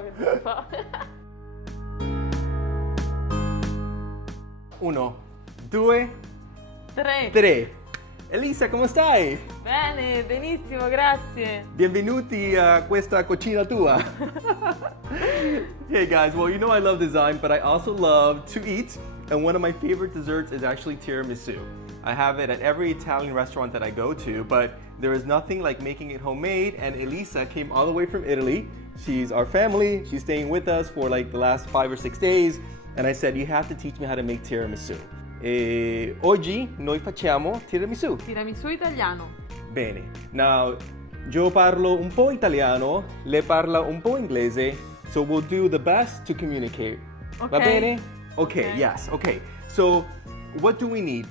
so che devo fare. 1, 2, 3. Elisa, come stai? Bene, benissimo, grazie. Benvenuti a questa cucina tua. Hey guys, well, you know I love design, but I also love to eat, and one of my favorite desserts is actually tiramisu. I have it at every Italian restaurant that I go to, but there is nothing like making it homemade, and Elisa came all the way from Italy. She's our family, she's staying with us for like the last 5 or 6 days, and I said, you have to teach me how to make tiramisu. E oggi noi facciamo tiramisù. Tiramisù italiano. Bene. Now, io parlo un po' italiano, lei parla un po' inglese, so we'll do the best to communicate. Okay. Va bene? Okay, yes, okay. So, what do we need?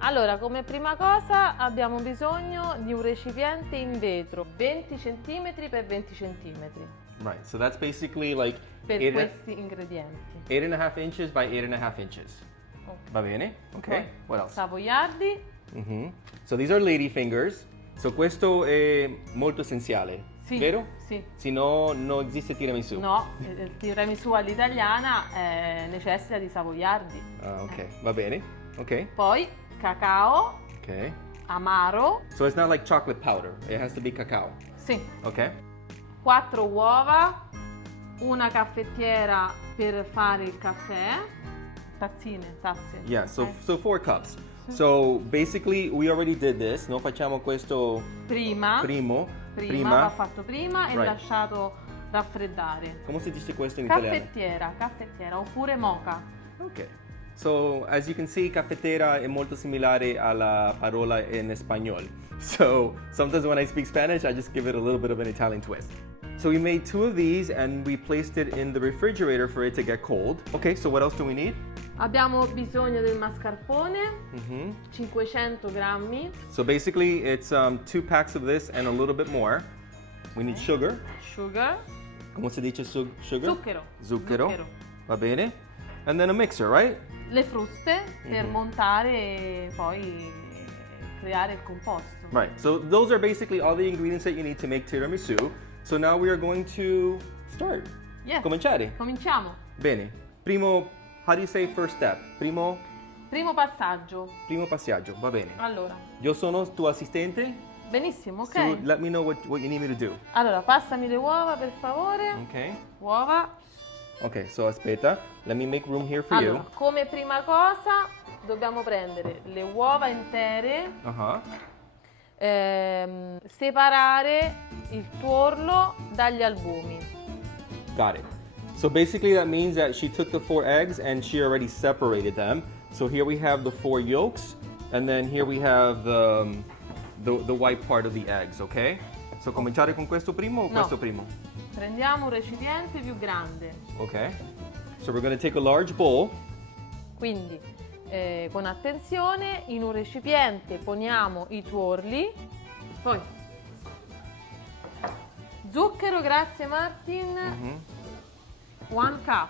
Allora, come prima cosa abbiamo bisogno di un recipiente in vetro 20 cm per 20 cm. Right, so that's basically like Per questi ingredienti. 8.5 inches by 8.5 inches. Okay. Va bene? Okay. What else? Savoiardi. So these are lady fingers. So questo è molto essenziale, Sì, vero? sì. Se no, non esiste tiramisù. No, il tiramisù all'italiana necessita di savoiardi. Ah, ok, va bene. Ok. Poi cacao Okay. amaro. So it's not like chocolate powder. It has to be cacao. Sì. Okay. 4 uova, una caffettiera per fare il caffè, tazze. Yeah, so ok? so 4 cups. So basically we already did this. No, facciamo questo Prima primo. va fatto prima e Right. lasciato raffreddare. Come si dice questo in italiano? Caffettiera oppure moka. Okay. So as you can see, cafetera è molto similare alla parola in español. So sometimes when I speak Spanish, I just give it a little bit of an Italian twist. So we made 2 of these and we placed it in the refrigerator for it to get cold. Okay, so what else do we need? Abbiamo bisogno del mascarpone, 500 grammi, So basically it's 2 packs of this and a little bit more. We need sugar. sugar, Come si dice sugar? zucchero, Va bene. And then a mixer, right? le fruste per montare e poi creare il composto. Right. So those are basically all the ingredients that you need to make tiramisu. So now we are going to start. Yes. Cominciare. Cominciamo. Bene. Primo, how do you say first step? Primo Passaggio. passaggio. Va bene. Allora, Io sono tuo assistente. benissimo, ok. So let me know what you need me to do. Allora, passami le uova per favore. Okay. Uova. Okay, so aspetta. Let me make room here for Allora, come prima cosa dobbiamo prendere le uova intere, you. Uh-huh. separare il tuorlo dagli albumi. Got it. So basically that means that she took the 4 eggs and she already separated them. So here we have the 4 yolks and then here we have the white part of the eggs, okay? So cominciare con questo primo o No. questo primo? Prendiamo un recipiente più grande, Okay. So we're going to take a large bowl. quindi con attenzione in un recipiente poniamo i tuorli, poi zucchero, grazie Martin, 1 cup,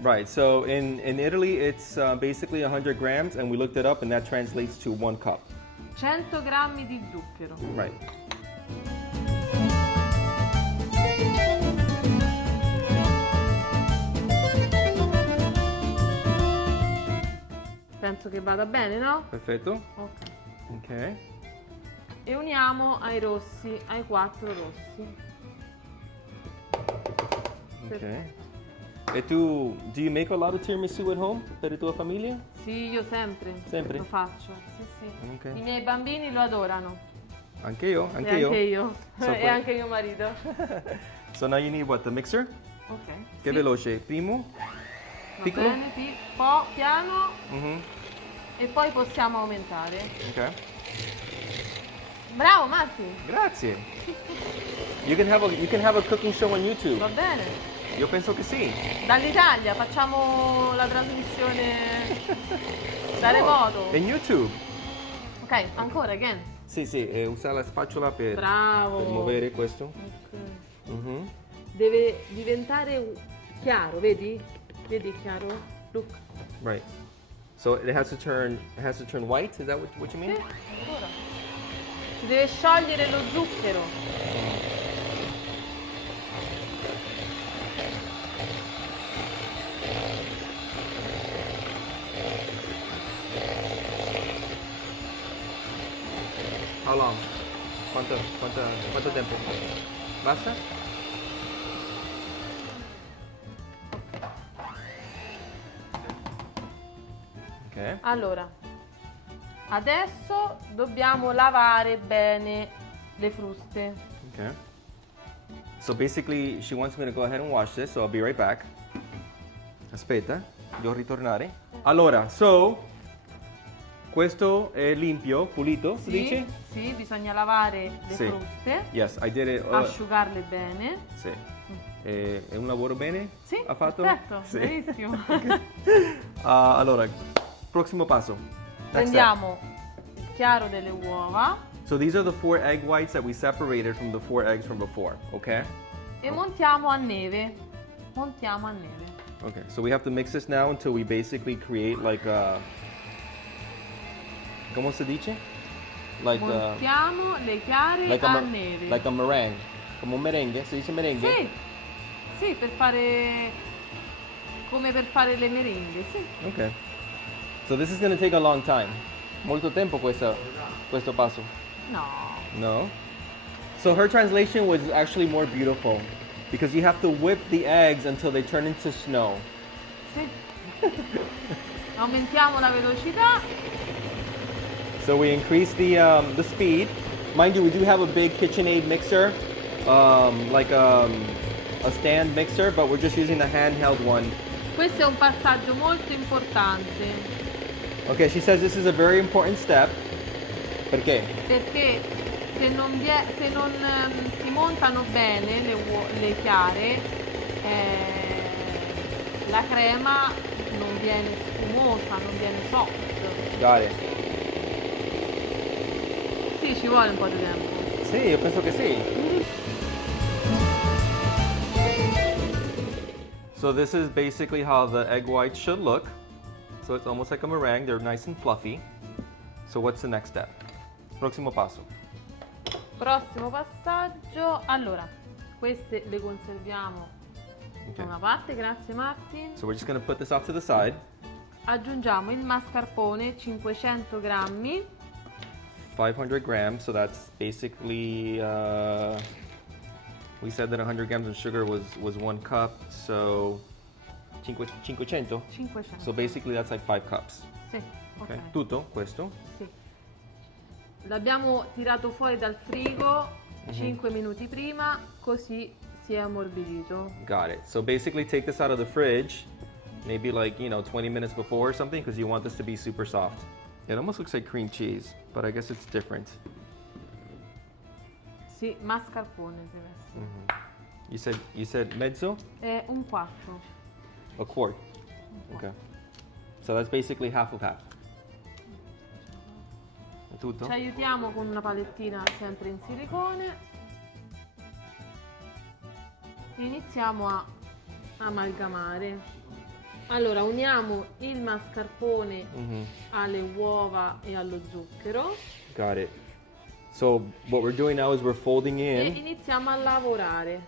Right. So in Italy it's basically 100 grams and we looked it up and that translates to 1 cup. 100 grammi di zucchero. Right. Penso che vada bene, no? Perfetto. Ok. Okay. E uniamo ai rossi, ai 4 rossi. Okay. E tu, do you make a lot of tiramisu at home per la tua famiglia? Sì, io sempre. Sempre? Lo faccio. Sì, sì. Ok. I miei bambini lo adorano. Anche io, E anche io. So E poi- anche mio marito. So now you need what, the mixer? Ok. Che sì, veloce, primo? va piccolo? bene, piano Mhm. e poi possiamo aumentare. Ok. Bravo Marti, Grazie. You can have a cooking show on YouTube. va bene. Io penso che sì. Dall'Italia facciamo la trasmissione da remoto. In YouTube. Ok, ancora, again. Sì, sì, usa la spatola per Bravo. muovere questo. Ok. Mhm. Deve diventare chiaro, vedi? Vedi chiaro? Look. Right. So it has to turn white, is that what you mean? Sì, ancora. Si deve sciogliere lo zucchero. How long? Quanto tempo? Basta? Ok. Allora, adesso dobbiamo lavare bene le fruste. Okay. So basically, she wants me to go ahead and wash this, so I'll be right back. Aspetta, devo ritornare. Allora, so, questo è limpio, pulito, si dice? Sì, bisogna lavare le Sì. fruste, Yes, I did it. asciugarle bene. Sì. È un lavoro bene? Sì, Ha fatto? perfetto, Sì. benissimo. Allora, prossimo passo. Next step. Prendiamo il chiaro delle uova So these are the 4 egg whites that we separated from the 4 eggs from before, okay? e montiamo a neve. Montiamo a neve. Okay, so we have to mix this now until we basically create like a... ¿Cómo se dice? Like Montiamo le chiare a neve. like a meringue. Come un merengue? Si dice merengue? Sì, sì, per fare come per fare le merenghe, sì. Okay. So this is going to take a long time. Molto tempo questo passo. No. No? So her translation was actually more beautiful because you have to whip the eggs until they turn into snow. Sì. Aumentiamo la velocità. So we increase the speed. Mind you, we do have a big KitchenAid mixer, like a stand mixer, but we're just using the handheld one. Questo è un passaggio molto importante Okay, she says this is a very important step. Perché? perché se non si montano bene le chiare, la crema non viene spumosa, non viene soft. Got it. Sì, ci vuole un po' di tempo. Sì, io penso che sì. So this is basically how the egg whites should look. So it's almost like a meringue. They're nice and fluffy. So what's the next step? Prossimo passo. Prossimo passaggio. Allora, queste le conserviamo da una parte, grazie Martin. So we're just going to put this off to the side. Aggiungiamo il mascarpone, 500 grammi. 500 grams, so that's basically, we said that 100 grams of sugar was 1 cup, so 500? 500. So basically that's like 5 cups. Sì, ok. Tutto questo? Sì. L'abbiamo tirato fuori dal frigo 5 minuti prima, così si è ammorbidito. Got it. So basically take this out of the fridge, maybe like, 20 minutes before or something, because you want this to be super soft. It almost looks like cream cheese, but I guess it's different. Sì, mascarpone deve essere. You said mezzo? È un quarto. A quart. Okay. So that's basically half of half. È tutto? Ci aiutiamo con una palettina sempre in silicone e iniziamo a amalgamare. Allora, uniamo il mascarpone alle uova e allo zucchero. Got it. So what we're doing now is we're folding E in. iniziamo a lavorare.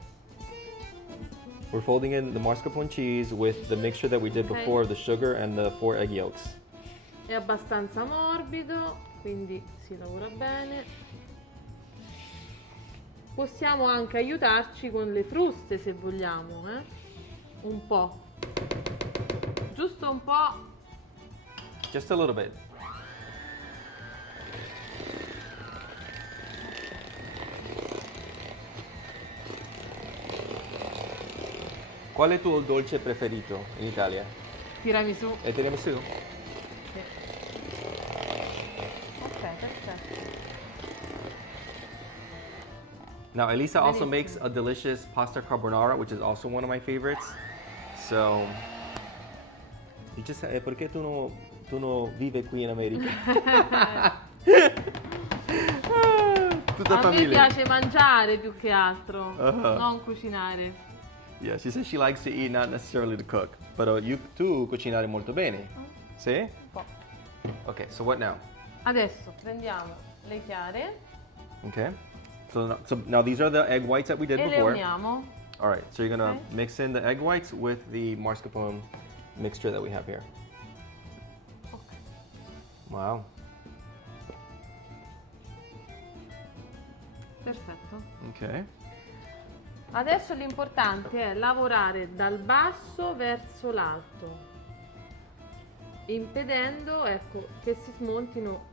We're folding in the mascarpone cheese with the mixture that we did Okay. before, the sugar and the 4 egg yolks. È abbastanza morbido, quindi si lavora bene. Possiamo anche aiutarci con le fruste se vogliamo, un po'. Giusto un po'. Just a little bit. Qual è il tuo dolce preferito in Italia? Tiramisù. È tiramisù? Sì. Ok, perfetto. Now, Elisa also Benissimo. makes a delicious pasta carbonara, which is also one of my favorites. So, perché tu no vivi qui in America? Tutta A me famiglia. piace mangiare più che altro, Uh-huh. non cucinare. Yeah, she says she likes to eat, not necessarily to cook. But tu cucinare molto bene. Sì? Un po'. Okay, so what now? Adesso prendiamo le chiare Okay. So now these are the egg whites that we did e le before. uniamo. All right, so you're gonna Okay. mix in the egg whites with the mascarpone mixture that we have here. Ok. Wow. Perfetto. Okay. Adesso l'importante è lavorare dal basso verso l'alto, impedendo, ecco, che si smontino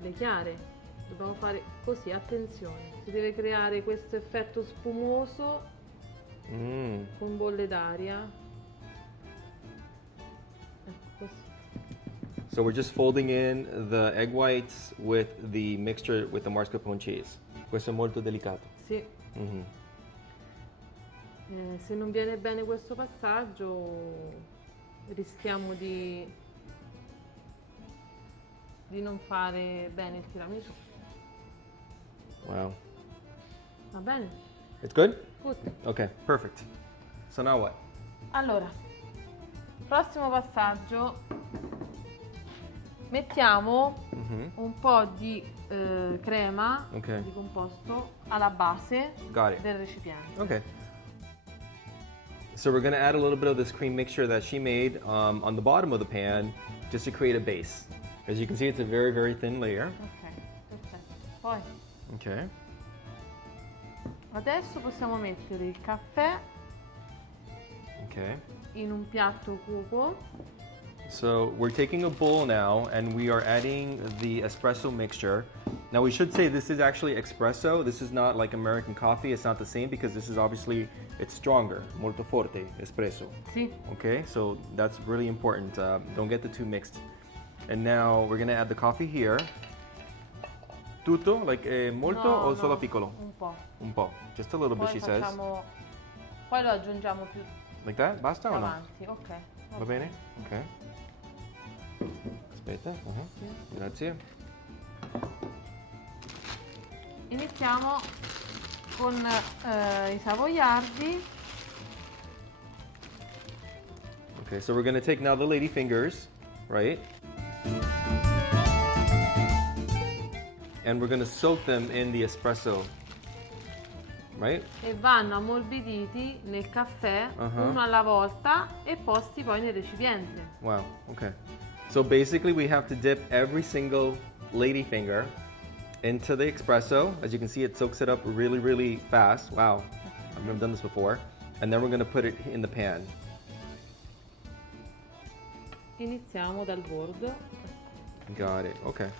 le chiare. Dobbiamo fare così, attenzione. Si deve creare questo effetto spumoso con bolle d'aria. Ecco così. So we're just folding in the egg whites with the mixture with the mascarpone cheese. Questo è molto delicato. Sì. Mhm. Se non viene bene questo passaggio rischiamo di non fare bene il tiramisù. Wow. Va bene? It's good? Good. Okay, perfect. So now what? Allora, prossimo passaggio, mettiamo un po' di crema Ok. di composto alla base Got it. del recipiente. Okay. So we're gonna add a little bit of this cream mixture that she made on the bottom of the pan just to create a base. As you can see, it's a very, very thin layer. Ok, perfetto. Poi Okay. adesso possiamo mettere il caffè Okay. in un piatto cupo. So we're taking a bowl now and we are adding the espresso mixture. Now we should say this is actually espresso. This is not like American coffee. It's not the same because this is obviously, it's stronger, molto forte, espresso. Sì, Okay, so that's really important. Don't get the two mixed. And now we're gonna add the coffee here. Tutto? Like molto no, o solo no, piccolo? un po'. Un po'. Just a little bit, Poi she says. facciamo, poi lo aggiungiamo più Like that? Basta o no? avanti. Ok. Va bene? Ok. Aspetta. Grazie. Iniziamo con i savoiardi. Okay, so we're gonna take now the lady fingers, right? And we're gonna soak them in the espresso, right? E vanno ammorbiditi nel caffè uno alla volta e posti poi nel recipiente. Wow, okay. So basically we have to dip every single lady finger into the espresso. As you can see, it soaks it up really, really fast. Wow, I've never done this before. And then we're gonna put it in the pan. Iniziamo dal bordo. Got it, okay.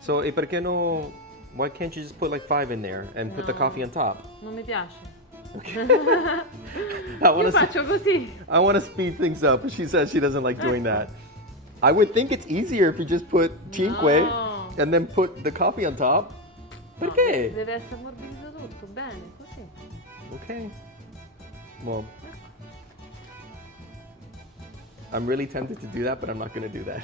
So, perché no, why can't you just put like 5 in there and put the No. coffee on top? Non mi piace. I want Io to faccio così. I want to speed things up, but she says she doesn't like doing that. I would think it's easier if you just put cinque No. and then put the coffee on top. No, Perché? deve essere ammorbidito tutto, bene, così. Okay. Well, I'm really tempted to do that, but I'm not going to do that.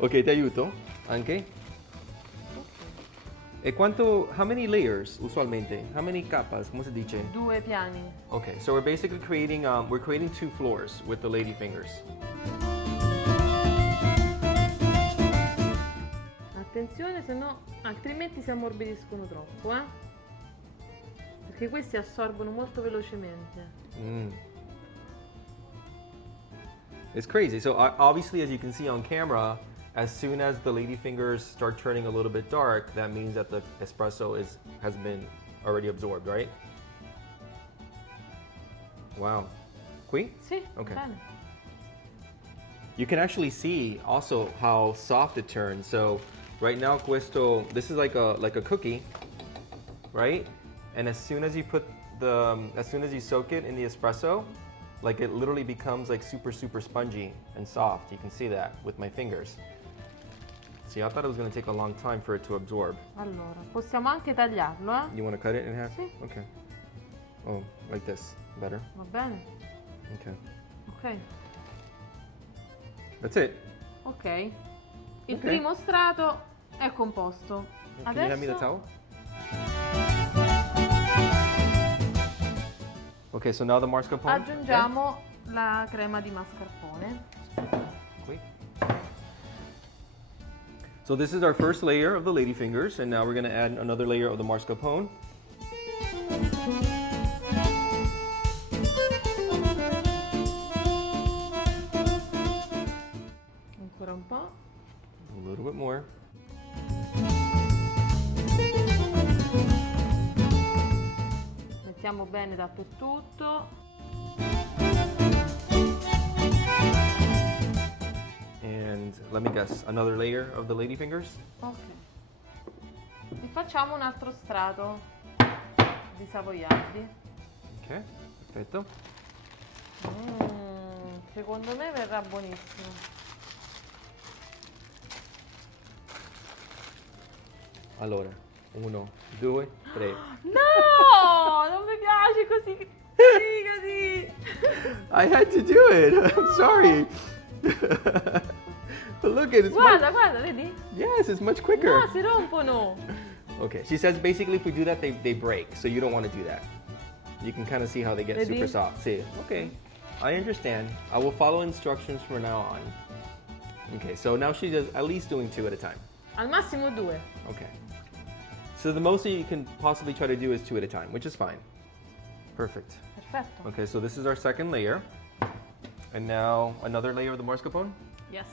Okay, ti aiuto? Anche? E quanto, how many layers usualmente? How many capas? ¿Cómo se dice? 2 piani. Okay, so we're basically creating, we're creating 2 floors with the lady fingers. Attenzione, se no altrimenti si ammorbidiscono troppo, eh? Perché questi assorbono molto velocemente. It's crazy. So obviously, as you can see on camera, as soon as the lady fingers start turning a little bit dark, that means that the espresso has been already absorbed, right? Wow. Qui? Sì, Okay. bene. You can actually see also how soft it turns. So right now, this is like a cookie, right? And as soon as you soak it in the espresso, like it literally becomes like super, super spongy and soft. You can see that with my fingers. See, I thought it was gonna take a long time for it to absorb. Allora, possiamo anche tagliarlo, eh? You wanna cut it in half? Sì. Okay. Oh, like this. Better? Va bene? Okay. Ok. That's it. Ok. Il Ok. primo strato è composto. Can you hand me the Adesso towel? Okay, so now the mascarpone. aggiungiamo la crema di mascarpone. Qui. So this is our first layer of the lady fingers, and now we're going to add another layer of the mascarpone. Ancora un po'. A little bit more. Mettiamo bene dappertutto. And let me guess, another layer of the lady fingers? Ok. E facciamo un altro strato di savoiardi. Ok, perfetto. Secondo me verrà buonissimo. Allora, 1, 2, 3. No! Non mi piace così. Così. I had to do it. I'm sorry. But look at it. Guarda, guarda, vedi? Yes, it's much quicker. No, si rompono. Okay, she says basically if we do that, they break. So you don't want to do that. You can kind of see how they get Vedi? super soft. See, okay, I understand. I will follow instructions from now on. Okay, so now she's at least doing 2 at a time. Al massimo 2. Okay. So the most that you can possibly try to do is 2 at a time, which is fine. Perfect. Perfetto. Okay, so this is our second layer. And now another layer of the mascarpone. Yes.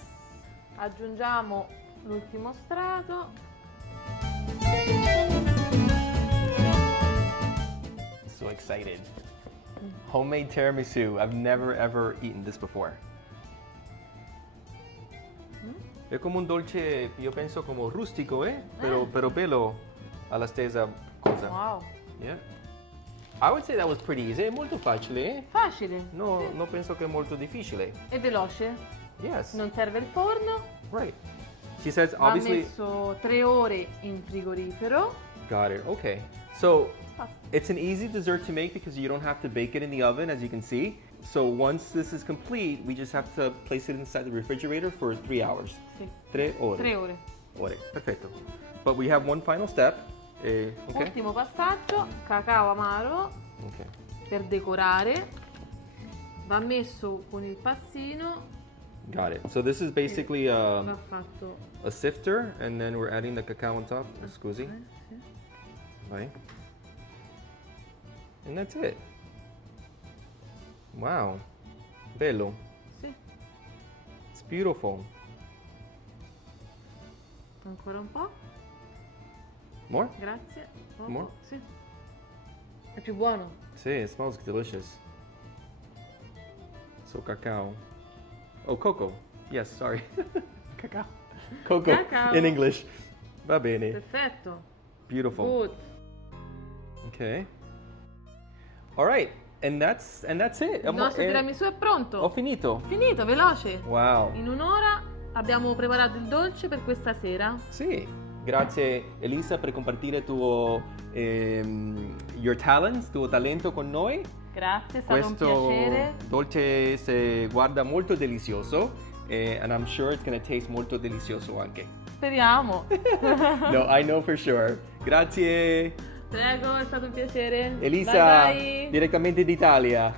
Aggiungiamo l'ultimo strato. So excited. Homemade tiramisu. I've never ever eaten this before. È come un dolce, io penso come rustico, però bello alla stessa cosa. Wow. Yeah. I would say that was pretty easy. È molto facile. Facile. No, non penso che è molto difficile. E veloce. Yes. Non serve il forno. Right. She says Va obviously. messo 3 ore in frigorifero. Got it. Okay. So Basta. it's an easy dessert to make because you don't have to bake it in the oven, as you can see. So once this is complete, we just have to place it inside the refrigerator for 3 hours. Sì. 3 ore. 3 ore. Ore. Perfetto. But we have one final step. Okay. Ultimo passaggio, cacao amaro Okay. per decorare. Va messo con il passino. Got it. So this is basically Va fatto. a sifter, and then we're adding the cacao on top. Scusi. Sì. Right. And that's it. Wow. Bello. Sì. It's beautiful. Ancora un po'. More? Grazie. More? Sì. È più buono. See, it smells delicious. So cacao. Oh, cocoa. Yes, sorry. Cacao. Cocoa Cacao. in English. Va bene. Perfetto. Beautiful. Good. Okay. All right. And that's it. Il nostro tiramisù è pronto. Ho finito. Finito, veloce. Wow. In un'ora abbiamo preparato il dolce per questa sera. Sì. Grazie Elisa per compartire tuo your talents, tuo talento con noi. Grazie, è stato Questo un piacere. dolce si guarda molto delizioso and I'm sure it's gonna taste molto delizioso anche. Speriamo. No, I know for sure. Grazie Prego, è stato un piacere. Elisa, Bye bye. direttamente d'Italia.